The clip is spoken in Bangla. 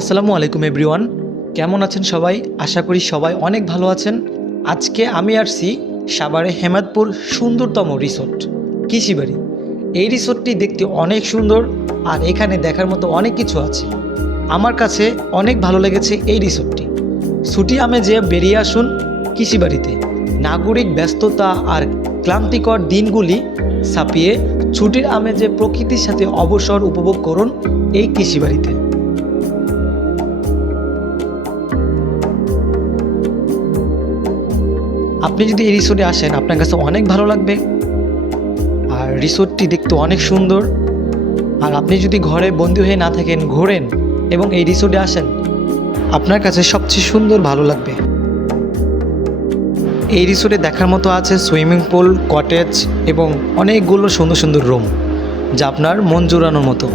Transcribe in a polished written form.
আসসালামু আলাইকুম এভরিওয়ান, কেমন আছেন সবাই? আশা করি সবাই অনেক ভালো আছেন। আজকে আমি আসছি সাভারে হেমাদপুর সুন্দরতম রিসোর্ট কৃষিবাড়ি। এই রিসোর্টটি দেখতে অনেক সুন্দর আর এখানে দেখার মতো অনেক কিছু আছে। আমার কাছে অনেক ভালো লেগেছে এই রিসোর্টটি। ছুটি আমেজে বেরিয়ে আসুন কৃষিবাড়িতে। নাগরিক ব্যস্ততা আর ক্লান্তিকর দিনগুলি ছাপিয়ে ছুটির আমেজে প্রকৃতির সাথে অবসর উপভোগ করুন এই কৃষিবাড়িতে। আপনি যদি এই রিসোর্টে আসেন আপনার কাছে অনেক ভালো লাগবে। আর রিসোর্টটি দেখতে অনেক সুন্দর। আর আপনি যদি ঘরে বন্দি হয়ে না থাকেন, ঘোরেন এবং এই রিসোর্টে আসেন, আপনার কাছে সবচেয়ে সুন্দর ভালো লাগবে। এই রিসোর্টে দেখার মতো আছে সুইমিং পুল, কটেজ এবং অনেকগুলো সুন্দর সুন্দর রুম, যা আপনার মন জোড়ানোর মতো।